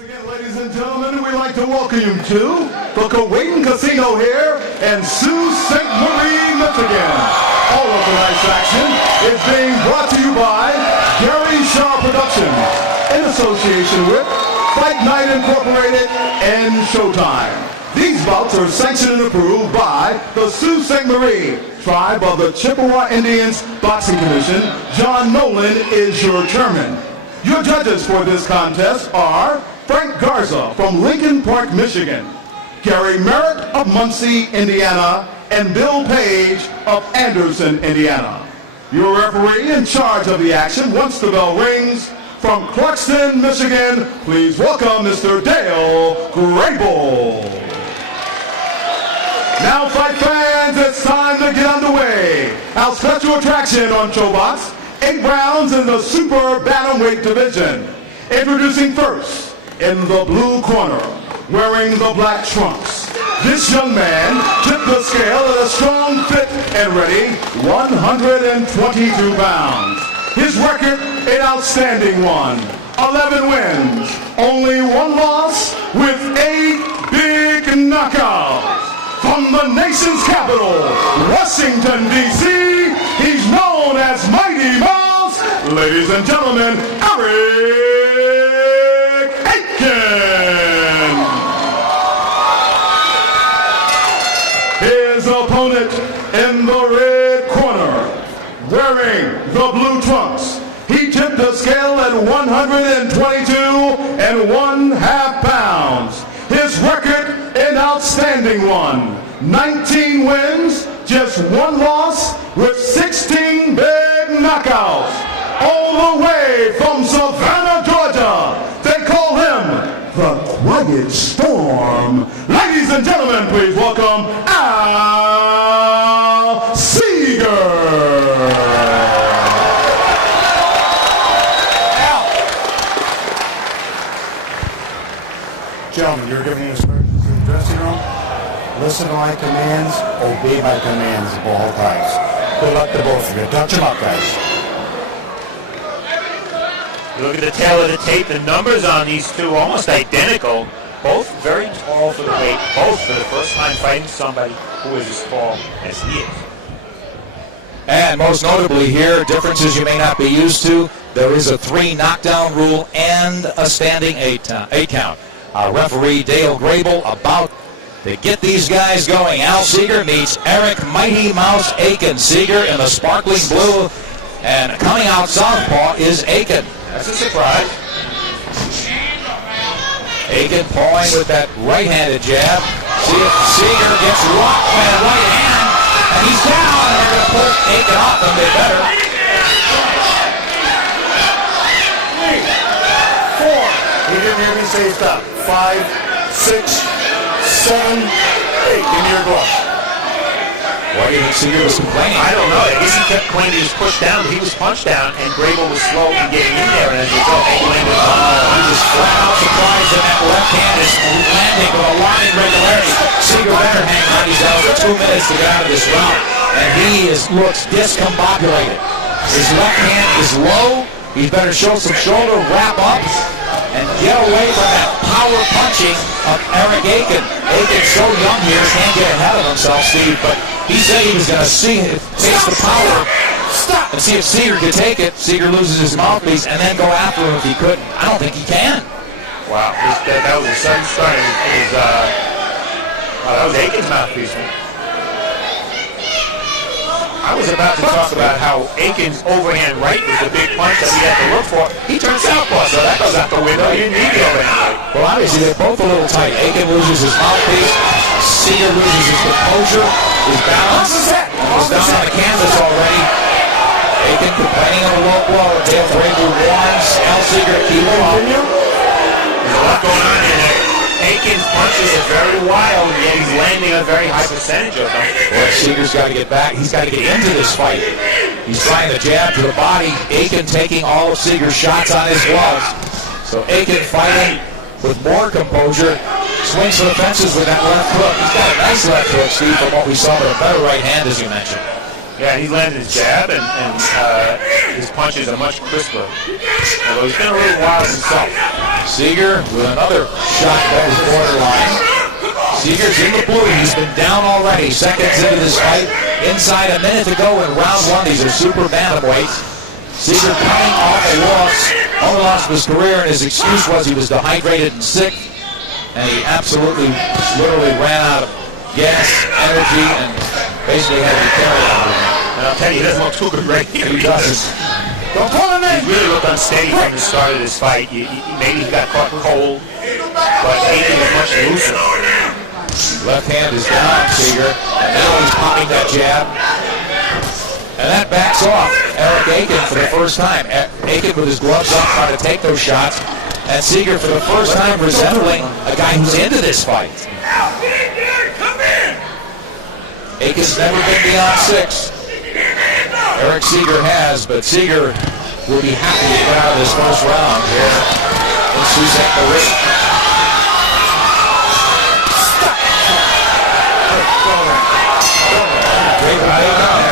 Again, ladies and gentlemen, we'd like to welcome you to the Aiken Casino here in Sault Ste. Marie, Michigan. All of tonight's action is being brought to you by Gary Shaw Productions in association with Fight Night Incorporated and Showtime. These bouts are sanctioned and approved by the Sault Ste. Marie Tribe of the Chippewa Indians Boxing Commission. John Nolan is your chairman. Your judges for this contest are Frank Garza from Lincoln Park, Michigan, Gary Merritt of Muncie, Indiana, and Bill Page of Anderson, Indiana. Your referee in charge of the action once the bell rings from Clarkston, Michigan, please welcome Mr. Dale Grable. Now, fight fans, it's time to get underway. Our special attraction on Showbox, 8 rounds in the super bantamweight division. Introducing first, in the blue corner, wearing the black trunks, this young man tipped the scale at a strong, fit, and ready 122 pounds. His record, an outstanding one, 11 wins, only 1 loss with 8 big knockouts. From the nation's capital, Washington, D.C., he's known as Mighty Mouse. Ladies and gentlemen, Aiken. His opponent in the red corner, wearing the blue trunks, he tipped the scale at 122 1/2 pounds. His record, an outstanding one, 19 wins, just 1 loss with 16 big knockouts. All the way from Savannah, Georgia, they call him the Quiet Storm. Ladies and gentlemen, please welcome Seegar. Gentlemen, you're giving me instructions in the dressing room. Listen to my commands, obey my commands at all times. Good luck to both of you. Touch them up, guys. Look at the tail of the tape. The numbers on these two almost identical. Both very tall for the weight. Both for the first time fighting somebody who is as tall as he is. And most notably here, differences you may not be used to, there is a 3 knockdown rule and a standing 8 count. Our referee Dale Grable about to get these guys going. Al Seegar meets Eric Mighty Mouse Aiken. Seegar in the sparkling blue, and coming out southpaw is Aiken. That's a surprise. Aiken pawing with that right-handed jab. See if Seegar gets rocked by a right hand, and he's down, and they're going to pull Aiken off him. They better. 3, 4. You didn't hear me say stop. 5, 6, 7, 8. Give me your glove. Why do you think Seegar was complaining? I don't know. I guess he kept claiming he was pushed down. He was punched down, and Grable was slow in getting in there. And as you go, Aiken landed He was flat out surprised that that left hand is landing with alarming regularity. Seegar better hang on. He's down for 2 minutes to get out of this round, and he looks discombobulated. His left hand is low. He better show some shoulder, wrap up, and get away from that power punching of Eric Aiken. Aiken's so young here, can't get ahead of himself, Steve, but he said he was going to face the power and see if Seegar could take it. Seegar loses his mouthpiece and then go after him if he couldn't. I don't think he can. Wow, that was a sudden start. That was Aiken's mouthpiece. I was about to talk about how Aiken's overhand right was the big punch that we had to look for. He turned southpaw, so that goes out the window. You need the overhand right. Well, obviously, they're both a little tight. Aiken loses his mouthpiece. Seegar loses his composure, his balance. He's down on the canvas already. Aiken complaining of a low blow. Dale Grable warns Al Seegar to keep him up. There's a lot going on here. Aiken's punches are very wild, yet he's landing a very high percentage of them. Well, Seegar's got to get back. He's got to get into this fight. He's trying to jab to the body. Aiken taking all of Seegar's shots on his gloves. So Aiken fighting with more composure. Swings for the fences with that left hook. He's got a nice left hook, Steve, from what we saw, but a better right hand, as you mentioned. Yeah, he's landing his jab, and his punches are much crisper. Although he's been a little wild himself. Seegar with another shot that was borderline. Seegar's in the blue. He's been down already. Seconds into this fight. Inside a minute to go in round one. These are super bantamweights. Seegar coming off a loss. Only loss of his career, and his excuse was he was dehydrated and sick. And he absolutely, literally ran out of gas, energy, and basically had to be carried out. And I'll tell you, he doesn't look too good right here. He doesn't. Don't pull him in. He really looked unsteady from the start of this fight. Maybe he got caught cold, but Aiken was much looser. Left hand is down, Seegar, and now he's popping that jab. And that backs off Eric Aiken for the first time. Aiken with his gloves up trying to take those shots. And Seegar for the first time resembling a guy who's into this fight. Aiken's never been beyond 6. Eric Seegar has, but Seegar will be happy to get out of this first round here in Sault Ste. Marie.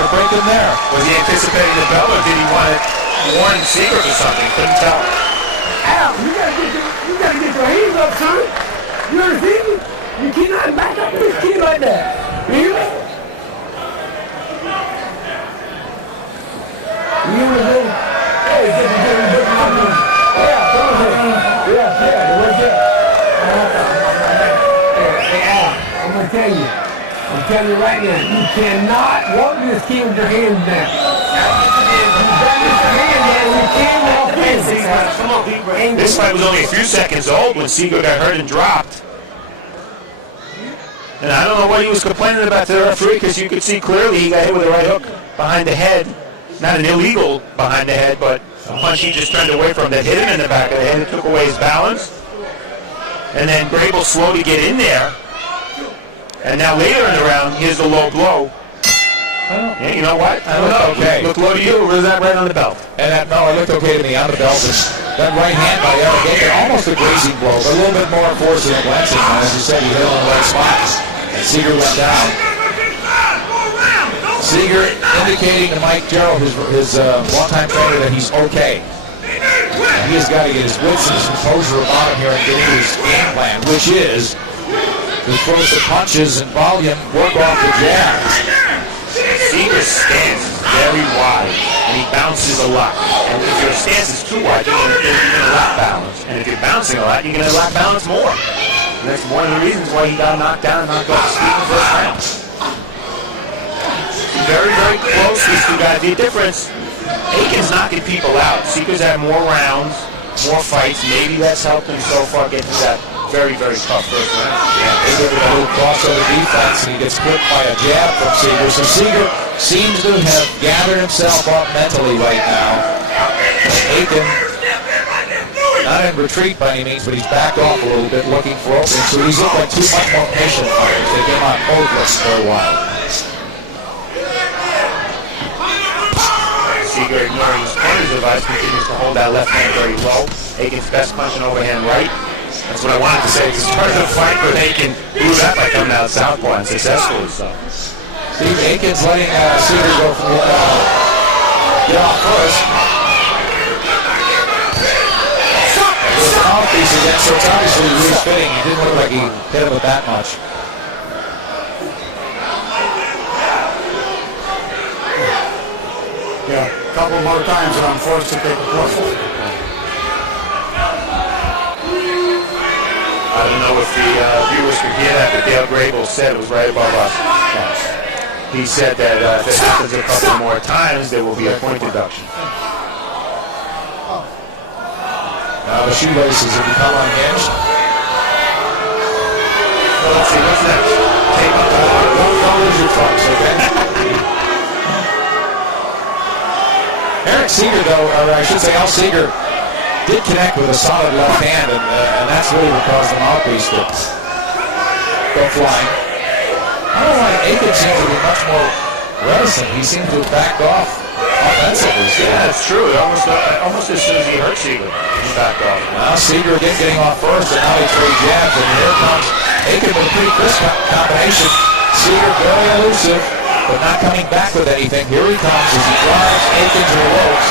Break him there. Was he anticipating the bell, or did he want to warn Seegar for something? Couldn't tell. Al, you gotta get your hands up, son. You understand me? You cannot back up this kid like that. You hear me? You understand? Hey, get yeah, come on. Yeah, what's that? Hey, Al, I'm gonna tell you. I'm telling you right now, you cannot walk this kid with your hands down. This fight was only a few seconds old when Seegar got hurt and dropped. And I don't know what he was complaining about to the referee, because you could see clearly he got hit with a right hook behind the head. Not an illegal behind the head, but a punch he just turned away from that hit him in the back of the head. It took away his balance. And then Grable slowly get in there. And now later in the round, here's the low blow. Yeah, you know what? I don't know. Okay. Look low to you, or was that right on the belt? And that, no, it looked okay to me on the belt. That right hand by Eric Aiken, almost a grazing blow, but a little bit more force than Lansing. As you said, he hit on the right spots. And Seegar went down. Seegar indicating to Mike Gerald, his longtime trainer, that he's okay. And he has got to get his wits and his composure about him here and get into his game plan, which is to throw some punches and volume, work off the jab. Seegar's stance is very wide, and he bounces a lot. And if your stance is too wide, you're going to lack balance. And if you're bouncing a lot, you're going to lack balance more. And that's one of the reasons why he got knocked down and knocked off his feet in the first round. Very, very close. These two guys. The difference, Aiken's knocking people out. Seegar's had more rounds, more fights. Maybe that's helped him so far get to that very, very tough first round. Yeah, they did a little crossover defense, and he gets clipped by a jab from Seegar. So Seegar seems to have gathered himself up mentally right now. Aiken, not in retreat by any means, but he's backed off a little bit, looking for openings. So he's looked like two much more patient fighters. They came out coldless for a while. Seegar, ignoring his corner's advice, continues to hold that left hand very low. Aiken's best punch and overhand right. That's what I wanted to say. He started the fight, but Aiken blew that by coming out southpaw and successfully so. Steve Aiken's letting Seegar go for get off first. There's an mouthpiece again, so it's obviously loose fitting. He didn't look like he hit him with that much. Yeah, a couple more times and I'm forced to take a course. I don't know if the viewers could hear that, but Dale Grable said it was right above us. He said that if it happens a couple more times, there will be a point deduction. Now the shoelaces have become unhinged. Well, let's see, what's next? Take up the Don't lose your focus, okay? Eric Seegar, though, or I should say Al Seegar, did connect with a solid left hand, and that's really what caused the mouthpiece to go flying. I don't know why Aiken seems to be much more reticent. He seems to have backed off offensively. Yeah, that's true. Almost as soon as he hurt Seegar, he backed off. Now Seegar again getting off first, and now he trade jabs, and here comes Aiken with a pretty crisp combination. Seegar very elusive. but not coming back with anything. Here he comes as he drives Aiken to the ropes.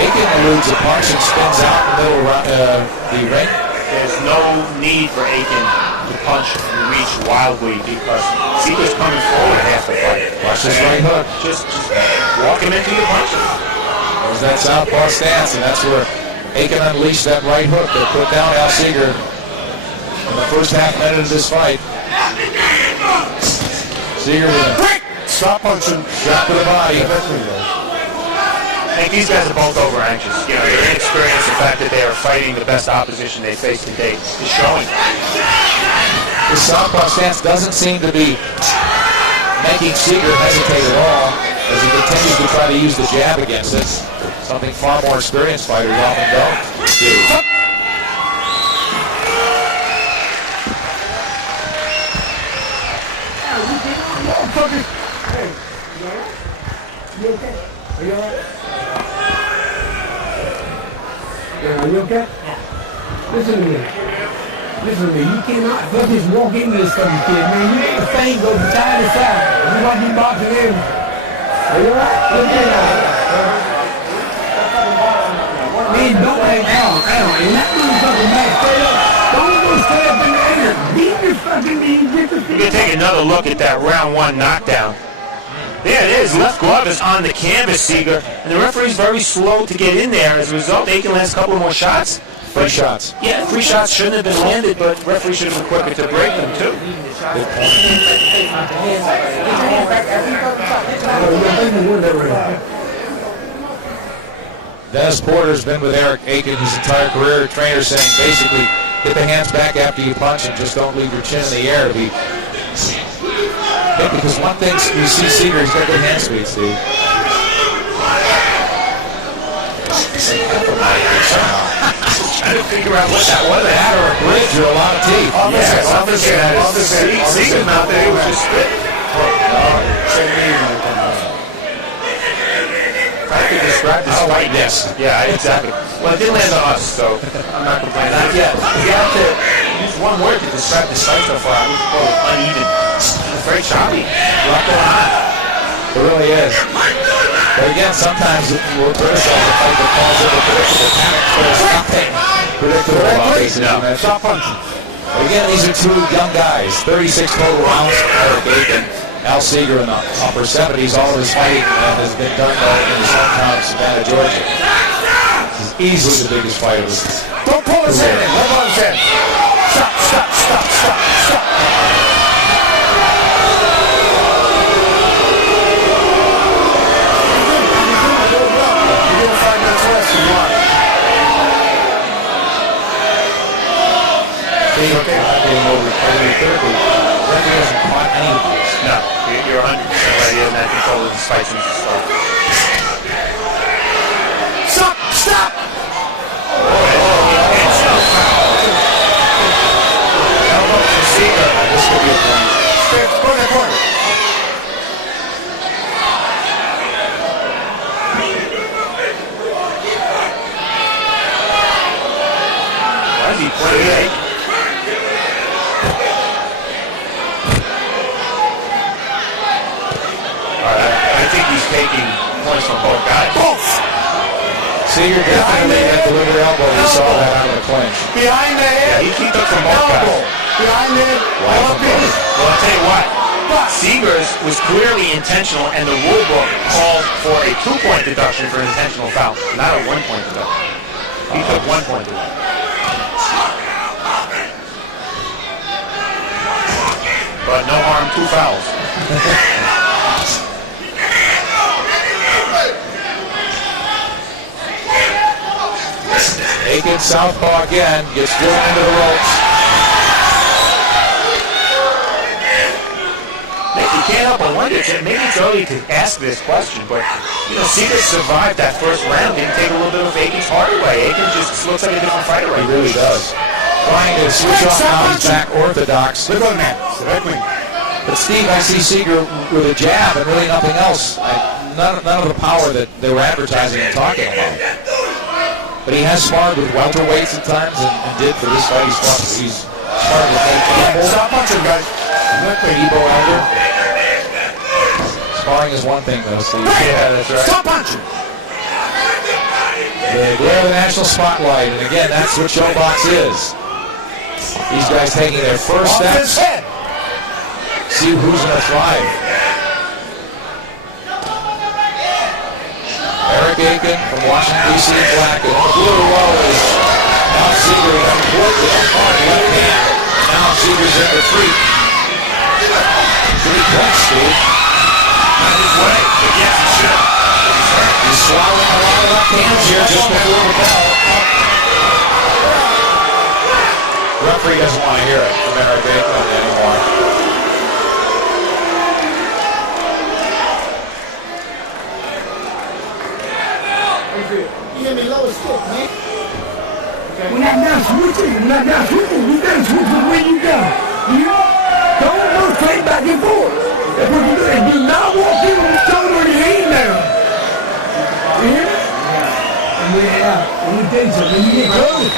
Aiken eludes a punch and spins out in the middle of the ring. There's no need for Aiken to punch and reach wildly because Seegar's coming forward half the fight. Watch this right hook. Just walk him into your punches. There's that southpaw stance, and that's where Aiken unleashed that right hook that put down Al Seegar in the first half minute of this fight. Seegar with a Stop punching. shot to the body. I think these guys are both over anxious. You know, their inexperience, the fact that they are fighting the best opposition they faced to date is showing. The southpaw stance doesn't seem to be making Seegar hesitate at all as he continues to try to use the jab against it. Something far more experienced fighters often don't do. Hey, you okay? Are you alright? Are you okay? Listen to me. Listen to me. You cannot just walk into this fucking kid, man. You make the thing go from side to side. You want to be boxing in. Are you alright? Look at that. Man, don't hang out. You're not doing fucking back straight up. Don't go straight up in the air. Beat your fucking knee. Get the We're going to take another look at that round one knockdown. There it is. Left glove is on the canvas, Seegar. And the referee's very slow to get in there. As a result, Aiken lands a couple more shots. 3 shots. Yeah, 3 shots shouldn't have been landed, but referee should have been quicker to break them, too. Good point. Dennis Porter's been with Eric Aiken his entire career. Trainer saying basically get the hands back after you punch and just don't leave your chin in the air to be. Because one thing you see Seegar, he's got good hand speed, Steve. Trying to figure out what that was. That or a bridge or a lot of teeth. Seegar's mouth there, it was just spit. I could describe this fight. Yes. Yeah, exactly. Well, it didn't land on us, so I'm not complaining. Not yet. You have to use one word to describe this fight so far. I would call it uneven. It's very choppy. A lot going on. It really is. But again, sometimes we'll criticize a fight that falls into predictable panic, but it's nothing predictable about this. No. Stop punching. But again, these are 2 young guys. 36 total rounds for Eric Aiken. Al Seegar in the upper 70s. All of his fighting has been done in his hometown of Savannah, Georgia. This is easily the biggest fight of his career. Don't pull his head in. Hold on his head. Stop, stop, stop, stop, stop. You get 5 minutes less than you want. Steve, okay. Getting over 30. Randy hasn't caught any of these. No, you're 100% right. He hasn't had control of his fight since the start. Stop, stop. Elbow from Seegar. This could be a point. Go in that corner. Why is he playing? I think he's taking points from both guys. Both. Seegar definitely had delivery elbow. We saw that out of the clinch. Behind the head. Yeah, he took from both guys. Behind the head. Well, I'll tell you what. Seegar's was clearly intentional, and the rule book called for a 2-point deduction for an intentional foul, not a 1-point deduction. He took 1 point deduction. But no harm, 2 fouls. Aiken southpaw again, gets driven into the ropes. Nick, you can't help but wonder, maybe it's early to ask this question, but, you know, Seegar survived that first round, didn't take a little bit of Aiken's heart away. Aiken just looks like a different fighter right He really does. Trying to switch off now, he's back orthodox. Look on that. But Steve, I see Seegar with a jab and really nothing else. None of the power that they were advertising and talking about. But he has sparred with welterweights at times and did for this fight. He's sparred with Nate Campbell. Stop punching, guys. Ebo Elder. Sparring is one thing, though, Steve. Yeah, that's right. Stop punching. They glare the national spotlight, and again, that's what Showbox is. These guys taking their first Off his steps. head. See who's going to thrive. Eric Aiken from Washington, D.C. Black. And the blue row is Al Seegar. He got put with a hard left hand. Now Seegar's in retreat. Pretty quick, Steve. Not his way, but yes, he should. He's swallowing a lot of left hands here just before the bell. Referee doesn't want to hear it from Eric Aiken anymore. When I'm not switching, we done switching when you go. Don't rotate back and forth. That's what you do. And do not walk in with the shoulder and your hand down. You hear me? And let me tell you something. When you get close,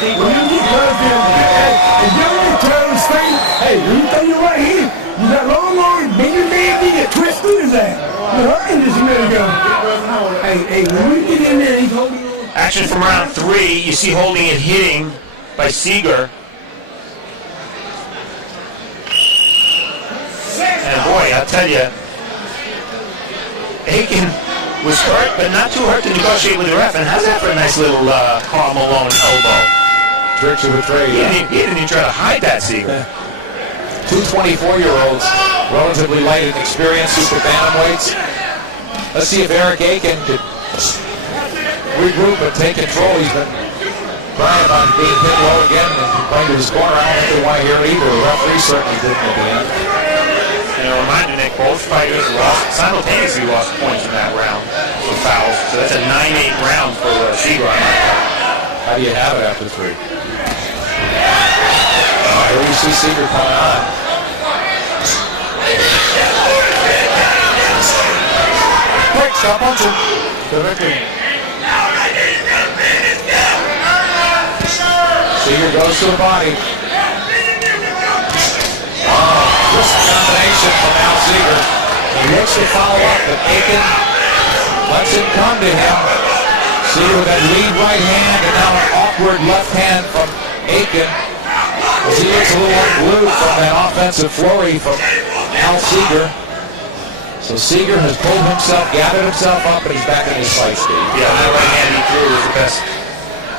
and don't turn straight. Hey, when you throw your right hand, you got long arms, bend your man, you twist through his ass. You're hurting this a minute ago. Hey, when we get in there, he's holding on. Action from round 3. You see holding and hitting by Seegar. And boy, I'll tell you, Aiken was hurt, but not too hurt to negotiate with the ref. And how's that for a nice little Karl Malone elbow? Tricks of the trade. He didn't even try to hide that, Seegar. Two 24-year-olds, relatively light in experience, super bantamweights. Let's see if Eric Aiken could regroup and take control. He's been crying about being hit low again and complained to his corner. I don't think they want to hear it either. The referee certainly didn't at the end. And a reminder, Nick, both fighters simultaneously lost points in that round for fouls. So that's a 9-8 round for Seegar. How do you have it after 3? Here we see Seegar coming on. Quick, stop punching. Seegar goes to the body. Crisp combination from Al Seegar. He looks to follow up, but Aiken lets him come to him. Seegar with that lead right hand, and now an awkward left hand from Aiken. As he looks a little unglued from that offensive flurry from Al Seegar. So Seegar has pulled himself, gathered himself up, and he's back in his fight, Steve. Yeah, that right hand he threw was the best.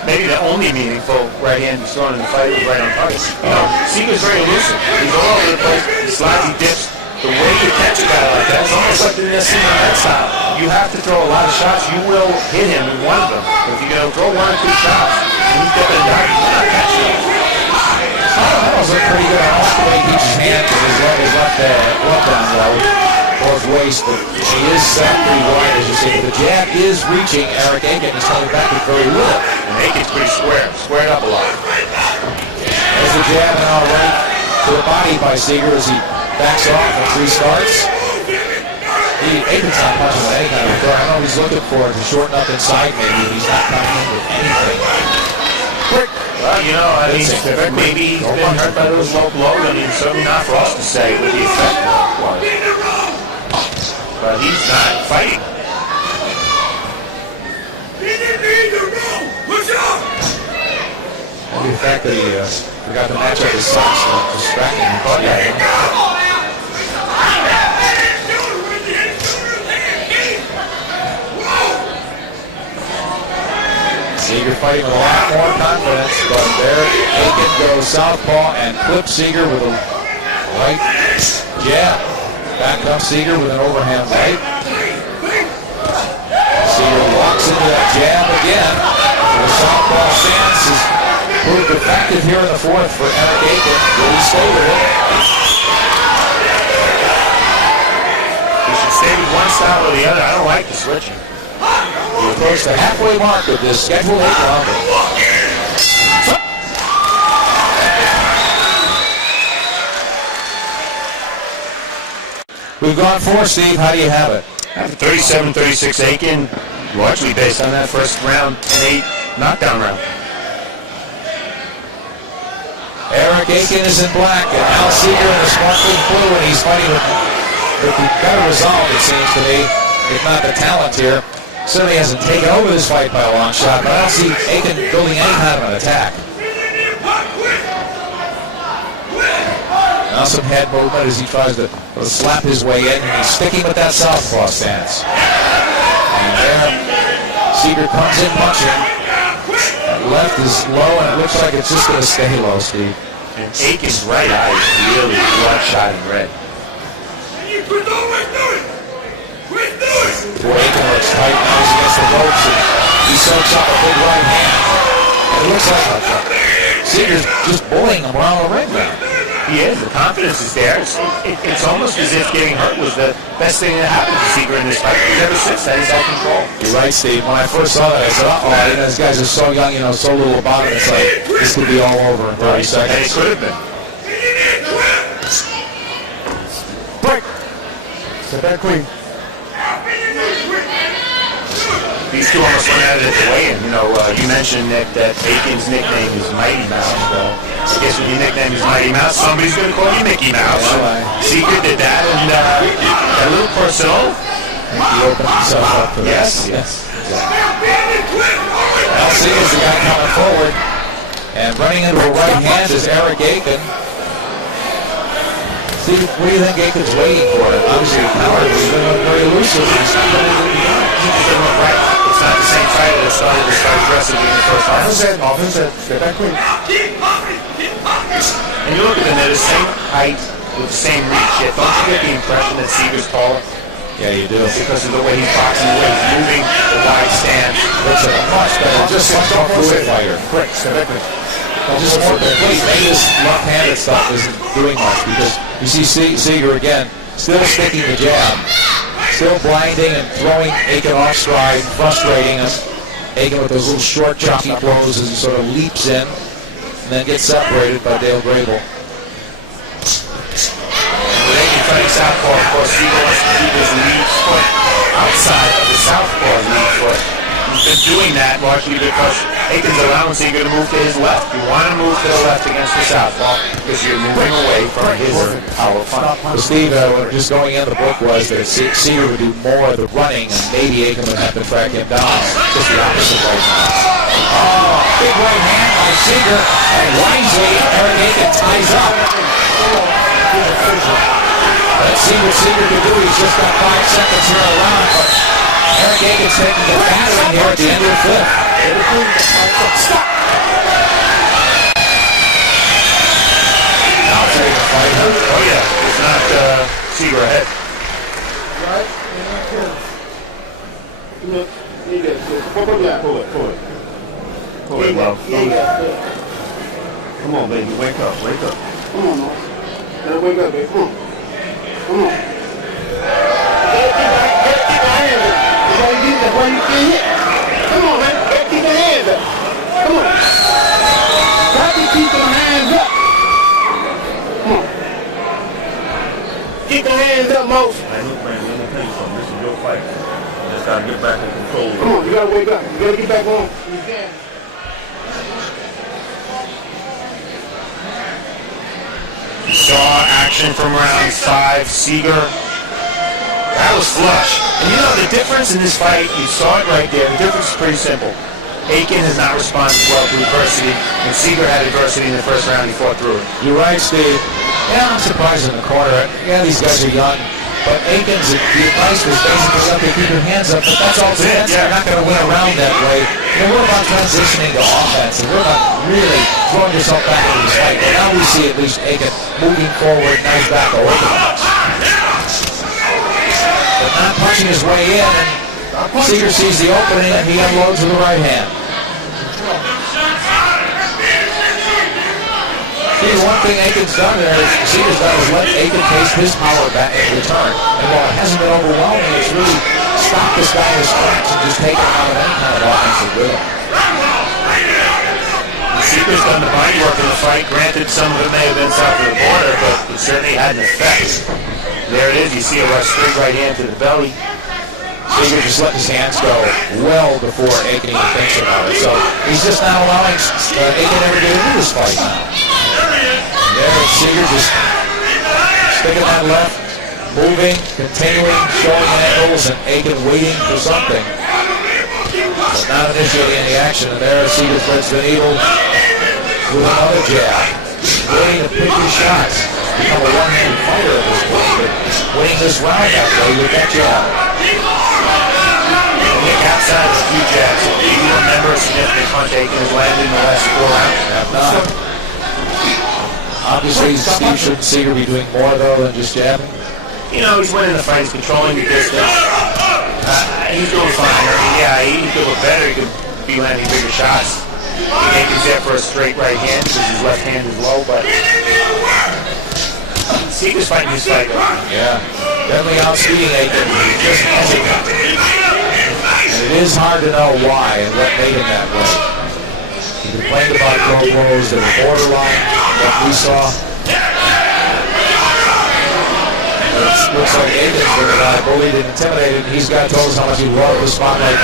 Maybe the only meaningful right hand he's thrown in the fight was right on target. You know, Seegar's very elusive. He's all over the place. He slides, he dips. The way you catch a guy like that, it's almost like the Seegar that style. You have to throw a lot of shots. You will hit him in one of them. But if you're going to throw 1 or 2 shots, and he's dipping and diving, you're not catching him. That was pretty good. I like the way he keeps his hand with his left down low. His waist, but he is set pretty wide, as you see. The jab is reaching Eric Aiken. He's coming back with very little. And Aiken's pretty squared up a lot. There's the jab now right to the body by Seegar as he backs off and 3 starts. Aiken's not punching with any kind of throw. I know he's looking for it to shorten up inside maybe, but he's not coming in with anything. Quick. Well, you know, I mean, maybe he's been hurt by those low blows. I mean, certainly not for us to say what the effect was. But he's not fighting. Maybe the fact that he forgot to match up his socks distracting him. Seegar fighting with a lot more confidence, but there Aiken goes southpaw and clips Seegar with a right jab. Back comes Seegar with an overhand right. Seegar walks into that jab again. The southpaw stance has proved effective here in the 4th for Eric Aiken. Will he stay with it? He should stay with one style or the other. I don't like the switching. We approach the halfway mark of this scheduled 8 round. We've gone 4, Steve. How do you have it? 37-36 Aiken, largely based on that first round and 8 knockdown round. Eric Aiken is in black, and Al Seegar in the sparkling blue, and he's fighting with with the better resolve, it seems to me, if not the talent here. Certainly hasn't taken over this fight by a long shot, but I don't see Aiken building any kind of an attack. Now some head movement as he tries to slap his way in, and he's sticking with that southpaw stance. And there, Seegar comes in punching. That left is low, and it looks like it's just going to stay low, Steve. And Aiken's right eye is really bloodshot and red. Boy, Aiken looks tight now. He's against the ropes, and he soaks up a big right hand. And it looks like Seegar's just bullying him around the ring now. He is. The confidence is there. It's almost as if getting hurt was the best thing that happened to Seegar in this fight. Because ever since that, he's had control. You're right, Steve. When I first saw that, I said, uh-oh, these guys are so young, so little about it. It's like, this could be all over in 30 seconds. And it could have been. Break. Step back clean. These two almost went at it at the weigh-in. You mentioned that Aiken's nickname is Mighty Mouse. I guess with your nickname is Mighty Mouse, somebody's going to call you Mickey Mouse. Seegar did that, and got a little personal. He opened himself up for that. Yes. Now Seegar's the guy coming forward, and running into a right hand is Aiken. Steve, what do you think Aiken's waiting for? Obviously, Howard has been very elusive. He's not going to do right. It's not the same fighter that started this fight aggressively in the first round. Offense head. Step back clean. And you look at them, they're the same height with the same reach. Yet don't you get the impression that Seegar's taller? Yeah, you do. Because of the way he's boxing, the way he's moving, the wide stance. Looks like a much better, just much more fluid fighter. Quick, step back clean. Just more complete. Maybe this left-handed stuff isn't doing much because you see Seegar again, still sticking the jab, still blinding and throwing Aiken off stride, frustrating him. Aiken with those little short, choppy blows as he sort of leaps in and then gets separated by Dale Grable. With Aiken fighting southpaw, of course, Seegar wants to keep his lead foot outside of the southpaw lead foot. He's been doing that largely because Aiken's allowing Seegar to move to his left. You want to move to the left against the southpaw because you're moving away from his power punch. Well, Steve, just going in the book was that Seegar would do more of the running and maybe Aiken would have to track him down. Just the opposite right now. Oh, big right hand by Seegar, and wisely Aiken ties up. Let's see what Seegar can do. He's just got 5 seconds here around, but Aiken's taking the battering here at the end of the fifth. Stop! Now taking the fight. Oh yeah, it's not Seegar ahead. Right? Pull it, love. Come on, baby. Wake up. Come on, man. Now wake up, baby. Come on. Keep my hands up. That's why you can't hit. Come on, man. Keep your hands up. Come on. Got to keep your hands up. Come on. Keep your hands up, Mose. Man, look, man, let me tell you something. This is your fight. You just gotta get back in control. Come on, you gotta wake up. You gotta get back on. You can. You saw action from round 5. Seegar, that was flush. And you know the difference in this fight, you saw it right there. The difference is pretty simple. Aiken has not responded well to adversity, and Seegar had adversity in the first round. He fought through it. You're right, Steve. Yeah, I'm surprised in the corner. Yeah, these guys are young. But Aiken's, the advice was basically up there, keep your hands up, but that's all defense. You're not going to win around that way. We're about transitioning to offense, and we're not really throwing yourself back into this fight. But now we see at least Aiken moving forward, nice back orthodox. But not punching his way in, and Seegar sees the opening, and he unloads with the right hand. See, one thing Aiken's done there, Seegar's done, is let Aiken taste his power back in return. And while it hasn't been overwhelming, it's really stopped this guy in his tracks and just taken him out of any kind of offensive rhythm. Seegar's done the body work in the fight. Granted, some of it may have been south of the border, but it certainly had an effect. There it is. You see a straight right hand to the belly. Seegar just let his hands go well before Aiken even thinks about it. So he's just not allowing Aiken ever get into this fight now. There, Seegar just sticking that left moving, continuing, showing angles, and Aiken waiting for something. But not initiating any action, and there Seegar threads the needle with another jab. Waiting to pick his shots. Become a one-handed fighter at this point, but winning this round that way with that jab. Nick outside a few jabs. Do you remember a significant punch Aiken has landed in the last 4 rounds? Have not. Obviously, Steve shouldn't Seegar be doing more, though, than just jabbing? You know, he's winning the fight. He's controlling the distance. He's doing fine. Yeah, he could look better. He could be landing bigger shots. Aiken's there for a straight right hand because his left hand is low, but Seegar's fighting his fight. Yeah. Definitely outspeeding Aiken. Just hesitant. And it is hard to know why and what made him that way. He complained about throw blows that were borderline, what we saw. But it looks like Aiken's been bullied and intimidated. He's got told us how much he loved the spotlight.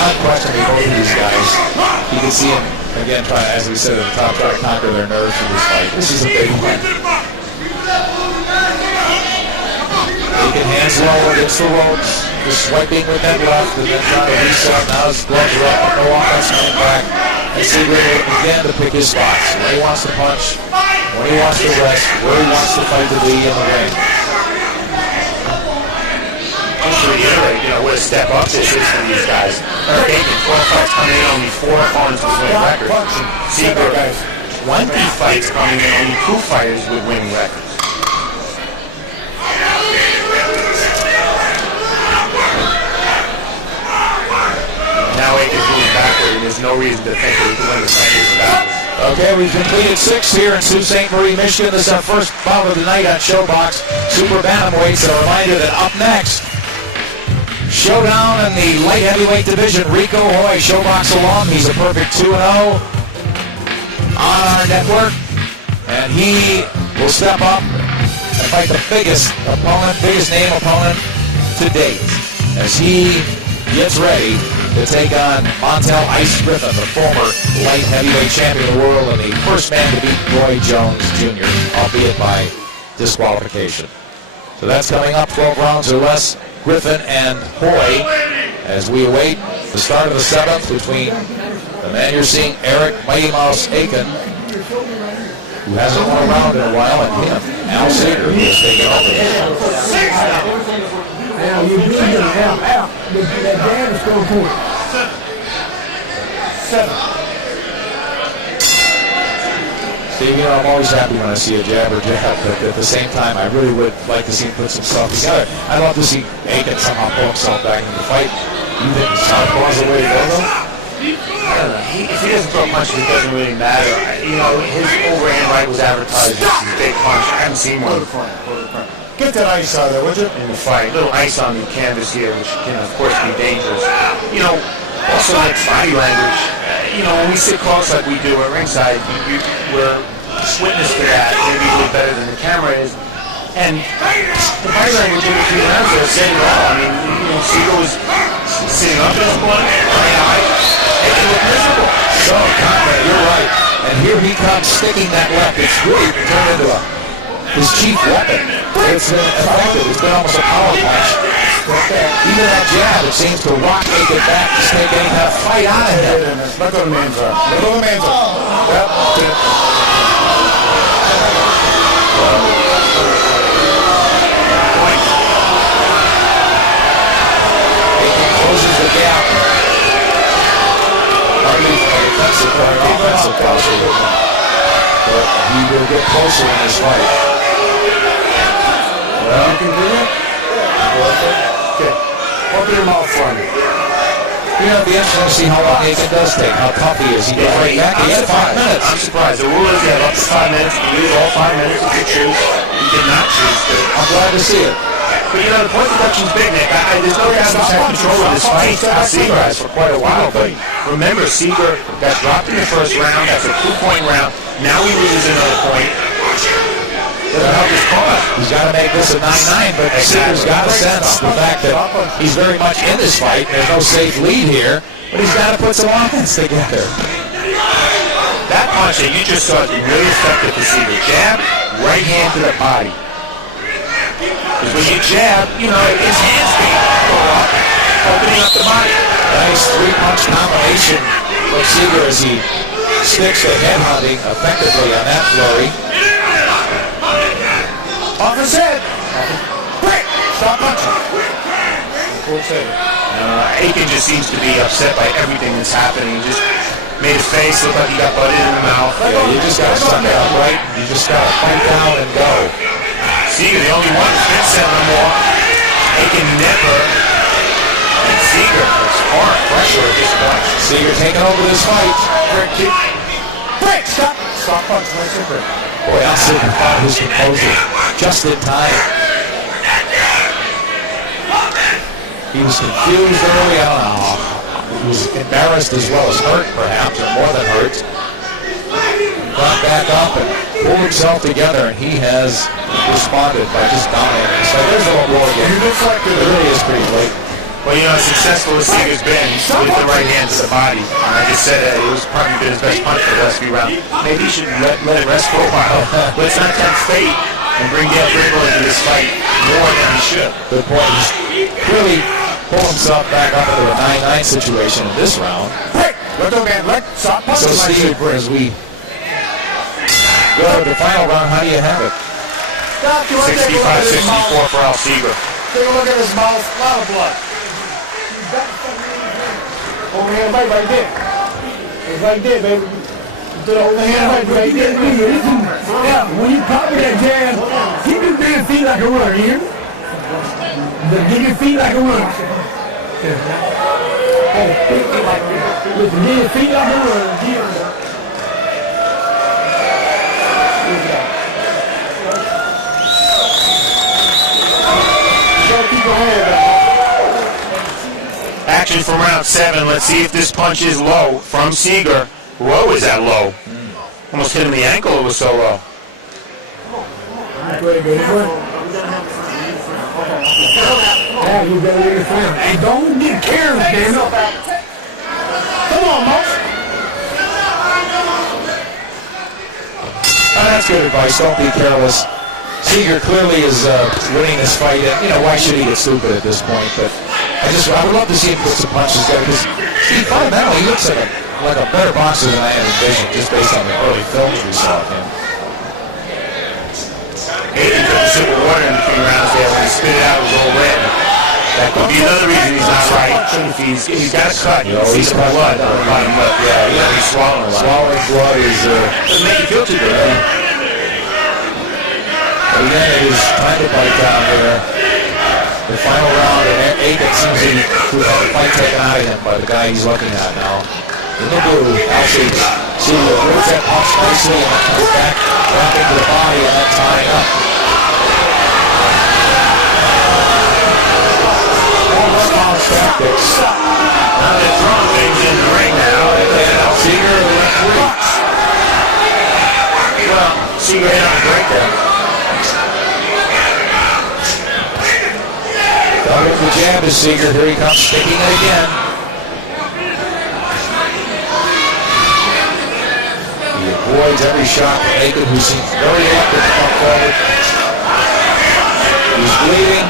Unquestionably, both of these guys. You can see him, again, try, as we said at the top, try to conquer their nerves in this fight. This is a big one. Aiken hands low against the ropes, just swiping with that left, and then trying to reset. Now his gloves are up, no offense coming back. And Seegar again to pick his spots. When he wants to punch, when he wants to rest, where he wants to fight to be in the ring. Just to reiterate, what a step up this is for these guys. Aiken, 12 fights coming in, only 4 opponents with winning records. Seegar, 20 fights coming in, only 2 fighters with winning records. Now Aiken's moving backward, and there's no reason to think that he can win this fight without. Okay, we've completed 6 here in Sault Ste. Marie, Michigan. This is our first bout of the night on Showbox Super Bantamweights. A reminder that up next, showdown in the light heavyweight division. Rico Hoy, Showbox alum. He's a perfect 2-0 on our network. And he will step up and fight the biggest name opponent to date as he gets ready to take on Montel Ice Griffin, the former light heavyweight champion of the world and the first man to beat Roy Jones Jr., albeit by disqualification. So that's coming up, 12 rounds or less. Griffin and Hoy, as we await the start of the 7th between the man you're seeing, Eric Mighty Mouse Aiken, who hasn't won a round in a while, and him, Al Seegar, who is taking over. Al, you're doing it. Al. That jab is going for it. 7. Steve, I'm always happy when I see a jab, but at the same time, I really would like to see him put some stuff together. I'd love to see Aiken somehow pull himself back into the fight. You think Southpaw is the way to go, though? I don't know. If he doesn't throw punches, it doesn't really matter. His overhand right was advertised as a big punch. I haven't seen one. Get that ice out of there, would you? In the fight. Little ice on the canvas here, which can, of course, be dangerous. Also like body language. When we sit close like we do at ringside, we're witness to that, maybe a little better than the camera is. And the body language in between rounds there said it all. I mean, Seegar was sitting up in his corner, right eye. It looked miserable. So, Conrad, you're right. And here he comes sticking that left. It's really turned into his chief weapon. It's effective. It's been almost a power punch. Even that jab, it seems to rock Aiken back, just take any kind of fight out of him. Look where the man's are. Look where the man's are. Yep. Aiken closes the gap. Hardly offensive, but offensive possible. But he will get closer in this fight. Well, you can do it? Okay. Open your mouth for me. It'll be interesting to see how long Aiken does take, how tough he is. He gets right back. He had 5 minutes. I'm surprised. The rule is you have up to 5 minutes. You lose all 5 minutes if you choose. You did not choose to. I'm glad to see it. But the point deduction's big, Nick. There's no doubt he's had control of this fight. Seegar has for quite a while. But remember, Seegar got dropped in the first round. That's a 2-point round. Now he loses another point. Doesn't help his cause. He's got to make this a 9-9, but Seegar's got to sense the fact that he's very much in this fight. There's no safe lead here, but he's got to put some offense together. That punch that you just saw is really effective for Seegar. Jab, right hand to the body. Because when you jab, his hands can go up, opening up the body. Nice three-punch combination from Seegar as he sticks the head hunting effectively on that flurry. Off his head. Quick! Stop punching. Aiken just seems to be upset by everything that's happening. He just made his face look like he got butted in the mouth. Yeah, you just got to suck it up, right? You just got to fight down and go. Seegar, the only one who's been set no more. Aiken never. And Seegar is hard pressure at this point. Seegar taking over this fight. Quick kick. Quick! Stop! Stop punching. Nice and quick. Boy, Seegar found his composure just in time. He was confused early on. He was embarrassed as well as hurt, perhaps, or more than hurt. Got back up and pulled himself together, and he has responded by just dominating. So there's a little more again. It really is pretty late. Well, as successful as Seegar's been with the right hand to the body, and I just said that it was probably been his best punch for the last few rounds. Maybe he should let it rest for a while. Let's not tempt fate and bring Dan Brittle into this fight more than he should. Good point. He's really pulled himself back up into a 9-9 situation in this round. So Steve, as we go to the final round, how do you have it? 65-64 for Al Seegar. Take a look at his mouth. A lot of blood. Overhand right there. It's right there, baby. You do the overhand right there. Yeah, when you pop with that jab, keep your damn feet like a runner, you hear me? Get your feet like a runner. Listen, get your feet like a runner. Keep your hand up. Action from round 7. Let's see if this punch is low from Seegar. Whoa, is that low? Almost hit him in the ankle, it was so low. Yeah, you better leave it down. And don't get careless, damn it. Come on, Mo. That's good advice. Don't be careless. Seegar clearly is winning this fight. And, why should he get stupid at this point? But I would love to see him put some punches together because Steve, fundamentally, he looks like a better boxer than I had envisioned just based on the early films we saw of him. Aiken took a sip of water in between rounds there. When he spit it out, it was all red. That could be another reason he's not right. He's got a cut. You can see some blood on the bottom lip. Yeah, he's swallowing a lot. Swallowing blood is... doesn't make you feel too good. But again, it is time to bite down there. The final round, and Aiken seems to have the fight taken out of him by the guy he's looking at now. In the blue, Al Seegar. Seegar throws that punch nicely and then comes back, back into the body and then tying up. Tactics. Now they're throwing things in the ring now. Al Seegar, the referee. Well, Seegar hit on a break there. With the jab to Seegar, here he comes, sticking it again. He avoids every shot from Aiken, who seems very reluctant to come forward. He's bleeding.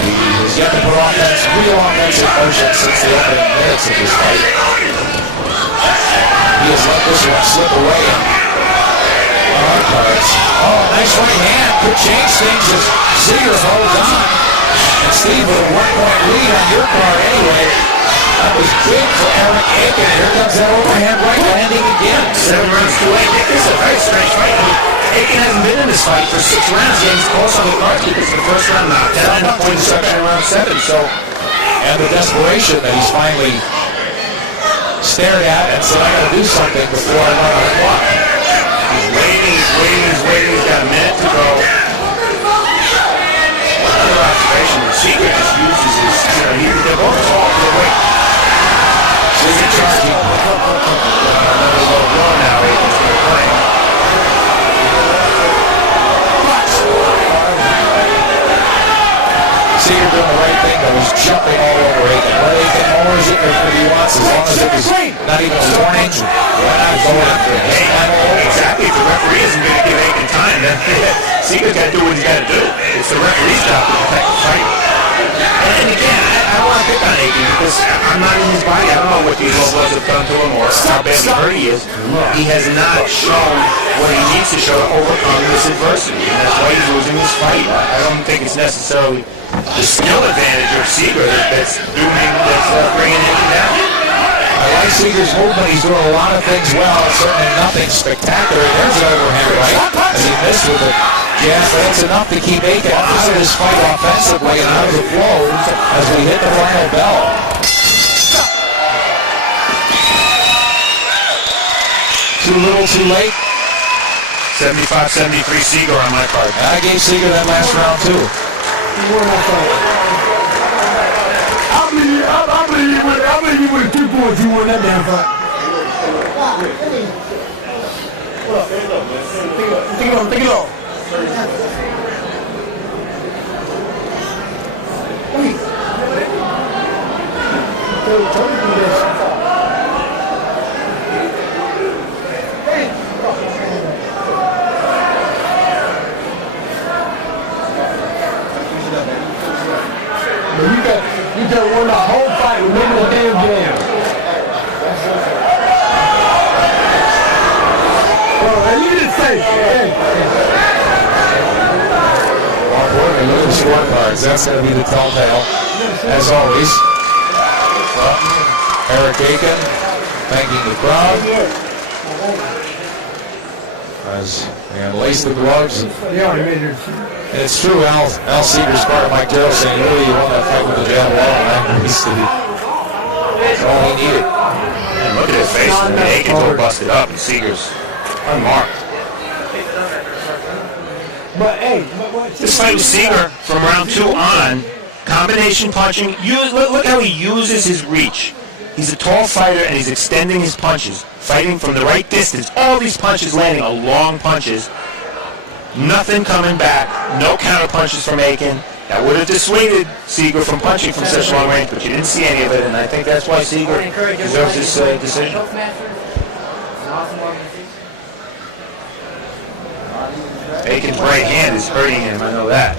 He has yet to put real offensive motion since the opening minutes of this fight. He has let this one slip away on our cards. Oh, nice right hand. Could change things as Seegar holds on. And Steve with a 1-point lead on your card anyway. That was big for Eric Aiken. Here comes that overhand right landing again. 7 rounds to 8. This is a very strange fight. Aiken hasn't been in this fight for 6 rounds. He was close on the cards because of the first round knocked out. And point destruction in round 7. And the desperation that he's finally stared at and said, I got to do something before I run out of clock. He's waiting. He's got a minute to go. Another observation, Seegar just uses his, they're both tall for the weight. Seegar charging. Another low blow now, Aiken's going to play. Seegar doing the right thing, though. He's jumping all over Aiken. Let Aiken homers it if he wants, as long as it was not even a warning. Why not go after it? Exactly. If the referee isn't going to give Aiken time, then Seegar's got to do what he's got to do. It's the referee's job to protect the fight. And again, I don't want to pick on Aiken because I'm not in his body. I don't know what these low blows have done to him or how badly hurt he is. He has not shown what he needs to show to overcome this adversity, and that's why he's losing this fight. I don't think it's necessarily the skill advantage of Seegar that's bringing him down. I like Seegar's movement. He's doing a lot of things well. Certainly nothing spectacular. There's an overhand right as he missed with it. Yes, that's enough to keep Aiken out of this fight offensively and out of the flows as we hit the final bell. Too little, too late. 75-73 Seegar on my card. And I gave Seegar that last round too. I believe you with 2 points. You won that damn fight. Take it off. You just won the whole fight with making a damn jam. Oh, you didn't say. Look at the scorecards. That's going to be the telltale, as always. Eric Aiken thanking the crowd. As they unlace the gloves. And it's true, Al Seegar's part of Mike Darrell saying, really, you won that fight with the jail wall, and that's all he needed. And look at his face. I mean, Aiken's all busted up, and Seegar's unmarked. This fight with Seegar from round 2 on, combination punching. Look how he uses his reach. He's a tall fighter, and he's extending his punches, fighting from the right distance. All these punches landing are long punches. Nothing coming back. No counter punches from Aiken. That would have dissuaded Seegar from punching from such long range, but you didn't see any of it, and I think that's why Seegar deserves this decision. Aiken's right hand is hurting him, I know that.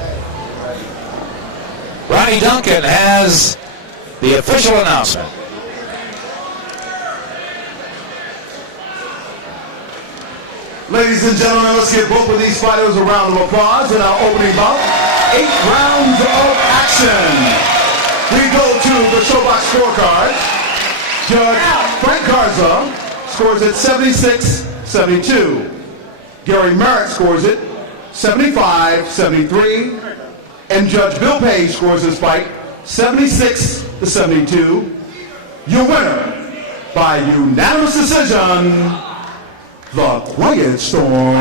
Ronnie Duncan has the official announcement. Ladies and gentlemen, let's give both of these fighters a round of applause in our opening bout. 8 rounds of action. We go to the Showbox scorecard. Judge Frank Garza scores it 76-72. Gary Merritt scores it 75-73. And Judge Bill Page scores this fight 76-72. Your winner by unanimous decision, the Quiet Storm.